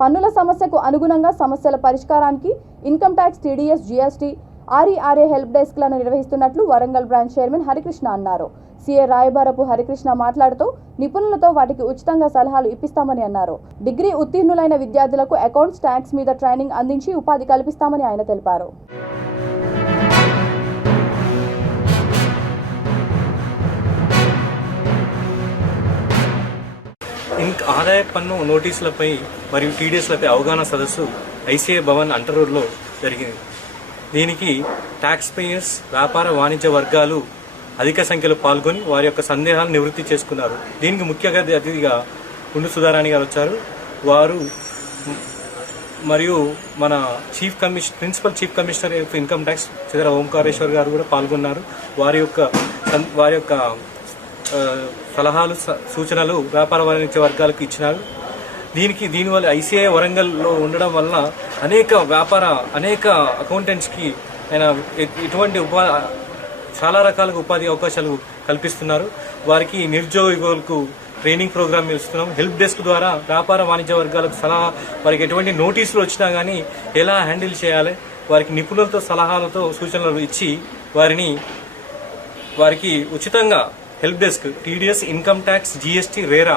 పన్నుల సమస్యకు అనుగుణంగా సమస్యల పరిష్కారానికి income tax, TDS, GST, RERA help డెస్క్లను నిర్వహిస్తున్నట్లు వరంగల్ బ్రాంచ్ చైర్మన్ హరికృష్ణ అన్నారు. సీఏ రాయబారపు హరికృష్ణ మాట్లాడుతూ నిపుణులతో వాటికి ఉచితంగా సలహాలు ఇప్పిస్తామని అన్నారు. డిగ్రీ ఉత్తీర్ణులైన విద్యార్థులకు అకౌంట్స్, ట్యాక్స్ మీద ట్రైనింగ్ అందించి ఉపాధి కల్పిస్తామని ఆయన తెలిపారు. ఆదాయ పన్ను నోటీసులపై మరియు టీడీఎస్లపై అవగాహన సదస్సు ఐసీఐ భవన్ అంటరూరులో జరిగింది. దీనికి ట్యాక్స్ పేయర్స్, వ్యాపార వాణిజ్య వర్గాలు అధిక సంఖ్యలో పాల్గొని వారి యొక్క సందేహాలను నివృత్తి చేసుకున్నారు. దీనికి ముఖ్య అతిథిగా గుండు సుధారాణి గారు వచ్చారు. వారు మరియు మన principal chief commissioner of income tax Chidara Omkareshwar గారు కూడా పాల్గొన్నారు. వారి యొక్క సలహాలు, సూచనలు వ్యాపార వాణిజ్య వర్గాలకు ఇచ్చినారు. దీనివల్ల ఐసీఐ వరంగల్లో ఉండడం వల్ల అనేక అకౌంటెంట్స్కి ఆయన ఇటువంటి చాలా రకాలుగా ఉపాధి అవకాశాలు కల్పిస్తున్నారు. వారికి నిరుద్యోగులకు ట్రైనింగ్ ప్రోగ్రామ్ ఇస్తున్నాం. హెల్ప్ డెస్క్ ద్వారా వ్యాపార వాణిజ్య వర్గాలకు వారికి ఎటువంటి నోటీసులు వచ్చినా కానీ ఎలా హ్యాండిల్ చేయాలి, వారికి నిపుణులతో సలహాలతో సూచనలు ఇచ్చి వారికి ఉచితంగా help desk, TDS, income tax, GST, RERA